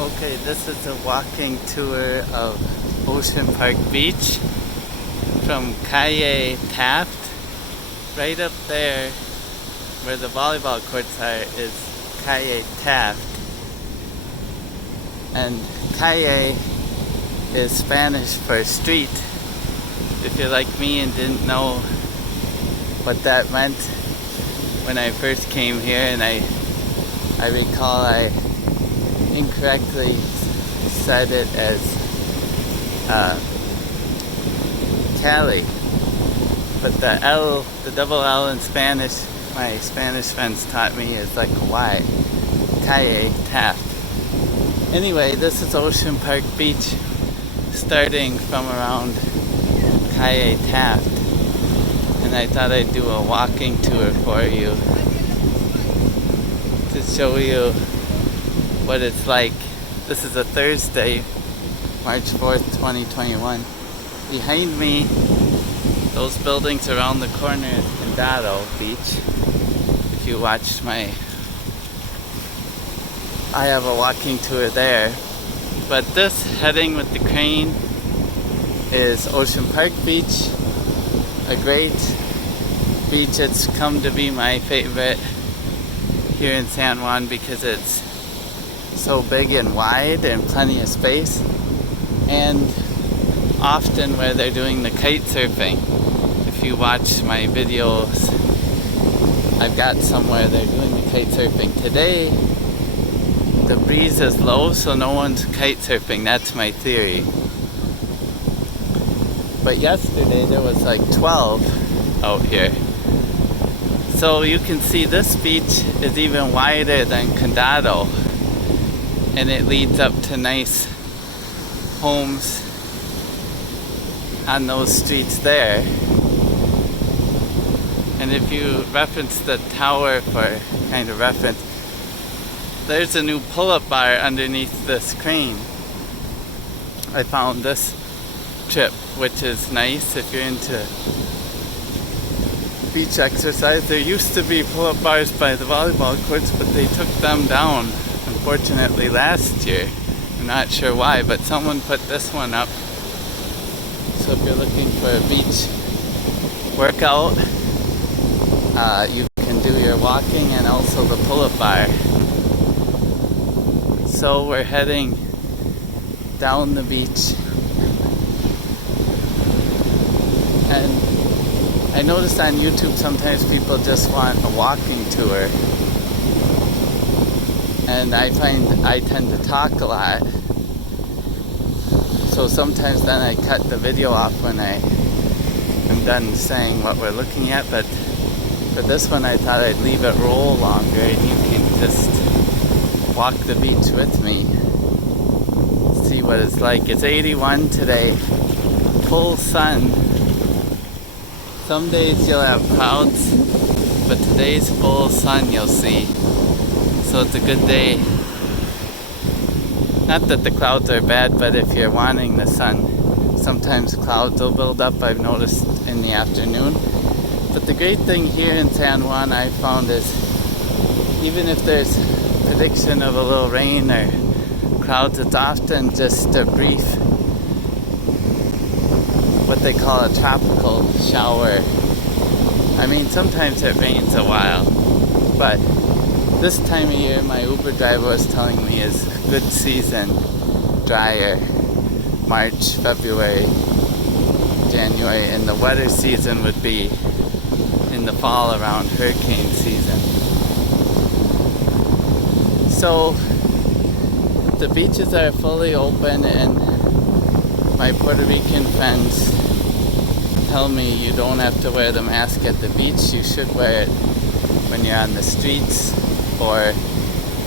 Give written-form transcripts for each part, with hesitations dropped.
Okay, this is a walking tour of Ocean Park Beach from Kaye Taft. Right up there where the volleyball courts are is Kaye Taft. And Kaye is Spanish for street. If you're like me and didn't know what that meant when I first came here, and I recall I incorrectly said it as Cali, but the double L in Spanish, my Spanish friends taught me, is like a Y. Kaye Taft. Anyway, this is Ocean Park Beach, starting from around Kaye Taft, and I thought I'd do a walking tour for you to show you what it's like. This is a Thursday, March 4th, 2021. Behind me, those buildings around the corner is Condado Beach. If you watched I have a walking tour there. But this heading with the crane is Ocean Park Beach, a great beach. It's come to be my favorite here in San Juan because it's so big and wide and plenty of space, and often where they're doing the kite surfing. If you watch my videos, I've got somewhere they're doing the kite surfing. Today the breeze is low, so no one's kite surfing. That's my theory. But yesterday there was like 12 out here. So you can see this beach is even wider than Condado, and it leads up to nice homes on those streets there. And if you reference the tower for kind of reference, there's a new pull-up bar underneath this crane. I found this trip, which is nice if you're into beach exercise. There used to be pull-up bars by the volleyball courts, but they took them down, unfortunately, last year. I'm not sure why, but someone put this one up. So if you're looking for a beach workout, you can do your walking and also the pull-up bar. So we're heading down the beach, and I noticed on YouTube sometimes people just want a walking tour, and I find I tend to talk a lot, so sometimes then I cut the video off when I am done saying what we're looking at. But for this one I thought I'd leave it roll longer and you can just walk the beach with me, see what it's like. It's 81 today, full sun. Some days you'll have clouds, but today's full sun, you'll see. So it's a good day. Not that the clouds are bad, but if you're wanting the sun, sometimes clouds will build up, I've noticed, in the afternoon. But the great thing here in San Juan I found is, even if there's prediction of a little rain or clouds, it's often just a brief, what they call a tropical shower. I mean, sometimes it rains a while, but this time of year my Uber driver was telling me is good season, drier, March, February, January, and the wetter season would be in the fall around hurricane season. So the beaches are fully open, and my Puerto Rican friends tell me you don't have to wear the mask at the beach. You should wear it when you're on the streets, or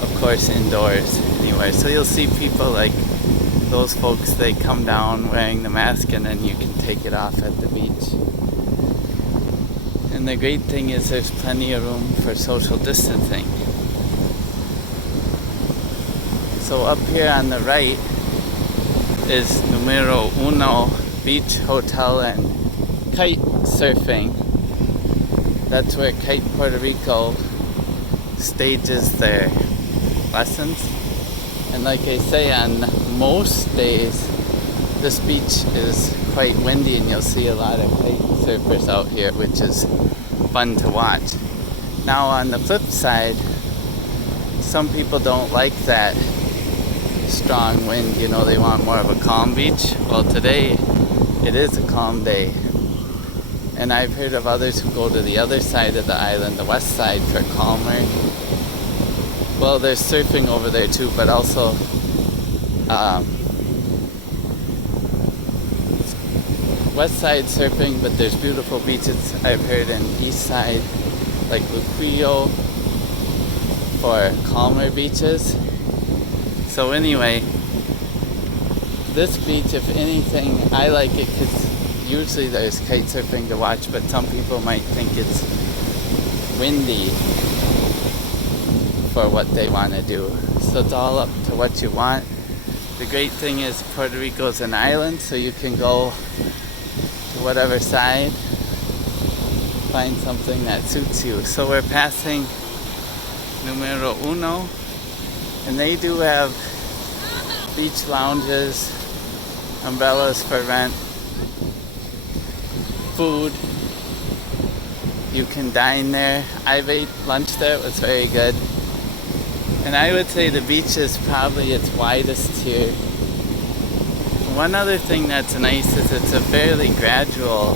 of course indoors anyway. So you'll see people like those folks, they come down wearing the mask and then you can take it off at the beach. And the great thing is there's plenty of room for social distancing. So up here on the right is Numero Uno Beach Hotel and Kite Surfing. That's where Kite Puerto Rico stages their lessons. And like I say, on most days, this beach is quite windy and you'll see a lot of kitesurfers out here, which is fun to watch. Now on the flip side, some people don't like that strong wind, you know, they want more of a calm beach. Well, today it is a calm day. And I've heard of others who go to the other side of the island, the west side, for calmer. Well, there's surfing over there too, but also west side surfing, but there's beautiful beaches I've heard in east side, like Luquillo, for calmer beaches. So anyway, this beach, if anything, I like it because usually there's kite surfing to watch, but some people might think it's windy for what they want to do. So it's all up to what you want. The great thing is Puerto Rico's an island, so you can go to whatever side, find something that suits you. So we're passing Numero Uno, and they do have beach lounges, umbrellas for rent, food. You can dine there. I've ate lunch there, it was very good. And I would say the beach is probably its widest here. One other thing that's nice is it's a fairly gradual,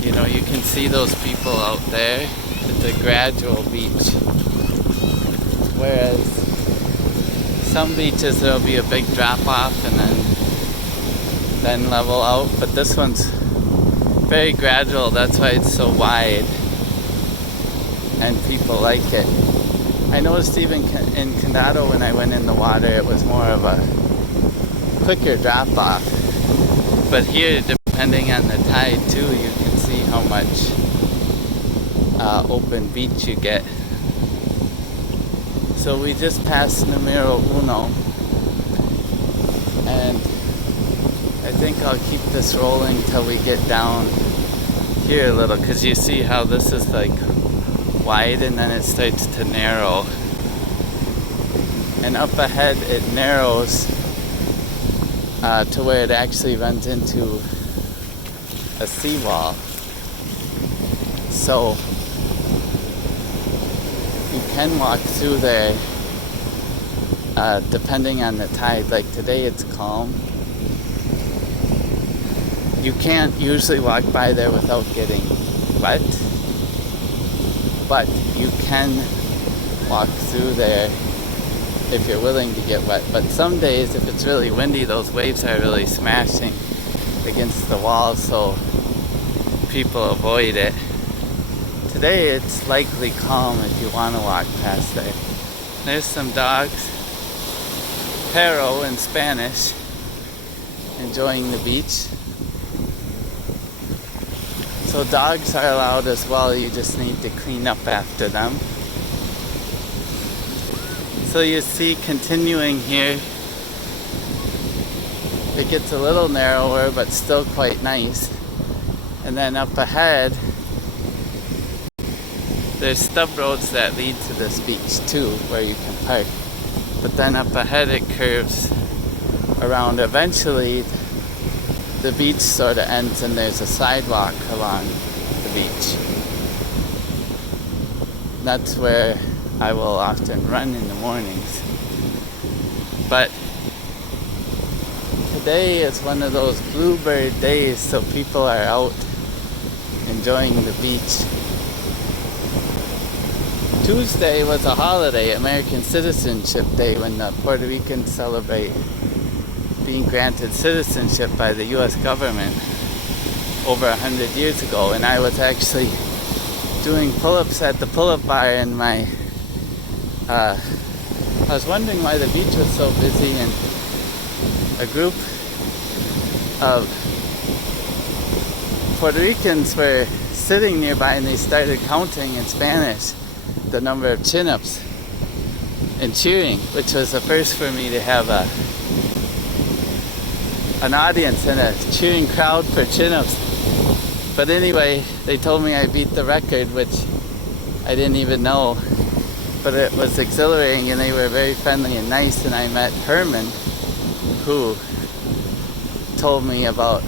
you know, you can see those people out there. It's a gradual beach. Whereas some beaches there'll be a big drop off and then level out, but this one's very gradual, that's why it's so wide and people like it. I noticed even in Condado when I went in the water it was more of a quicker drop off, but here depending on the tide too you can see how much open beach you get. So we just passed Numero Uno, and I think I'll keep this rolling till we get down here a little, because you see how this is like wide and then it starts to narrow, and up ahead it narrows to where it actually runs into a seawall. So you can walk through there depending on the tide. Like today it's calm. You can't usually walk by there without getting wet, but you can walk through there if you're willing to get wet. But some days if it's really windy, those waves are really smashing against the wall, so people avoid it. Today it's likely calm if you want to walk past there. There's some dogs, perro in Spanish, enjoying the beach. So dogs are allowed as well, you just need to clean up after them. So you see, continuing here, it gets a little narrower but still quite nice. And then up ahead there's stub roads that lead to this beach too, where you can park. But then up ahead it curves around. Eventually the beach sort of ends and there's a sidewalk along the beach. That's where I will often run in the mornings. But today is one of those bluebird days, so people are out enjoying the beach. Tuesday was a holiday, American Citizenship Day, when the Puerto Ricans celebrate being granted citizenship by the U.S. government over 100 years ago. And I was actually doing pull-ups at the pull-up bar, and I was wondering why the beach was so busy, and a group of Puerto Ricans were sitting nearby and they started counting in Spanish the number of chin-ups and cheering, which was the first for me to have an audience and a cheering crowd for chin-ups. But anyway, they told me I beat the record, which I didn't even know. but it was exhilarating, and they were very friendly and nice. And I met Herman, who told me about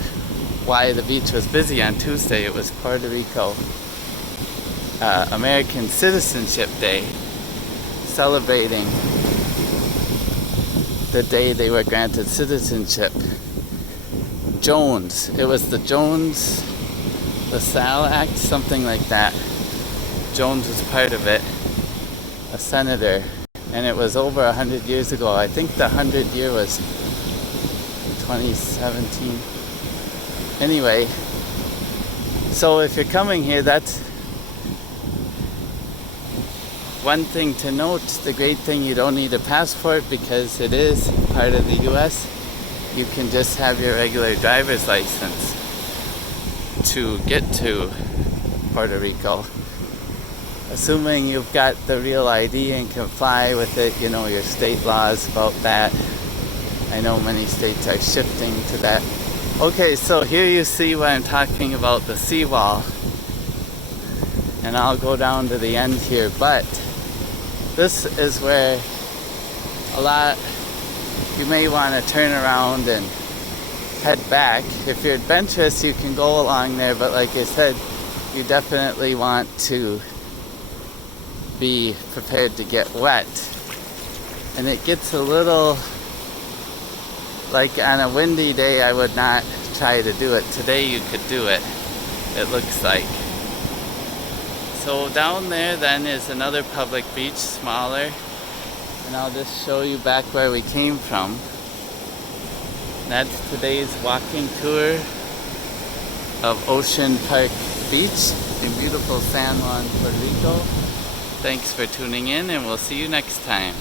why the beach was busy on Tuesday. It was Puerto Rico American Citizenship Day, celebrating the day they were granted citizenship. It was the LaSalle Act, something like that. Jones was part of it, a senator, and it was over 100 years ago. I think the 100 year was 2017. Anyway, so if you're coming here, that's one thing to note. The great thing, you don't need a passport because it is part of the US. You can just have your regular driver's license to get to Puerto Rico. Assuming you've got the real ID and can fly with it, you know your state laws about that. I know many states are shifting to that. Okay, so here you see what I'm talking about, the seawall. And I'll go down to the end here, but this is where you may want to turn around and head back. If you're adventurous, you can go along there, but like I said, you definitely want to be prepared to get wet. And it gets a little, like on a windy day, I would not try to do it. Today you could do it, it looks like. So down there then is another public beach, smaller, and I'll just show you back where we came from. That's today's walking tour of Ocean Park Beach in beautiful San Juan, Puerto Rico. Thanks for tuning in, and we'll see you next time.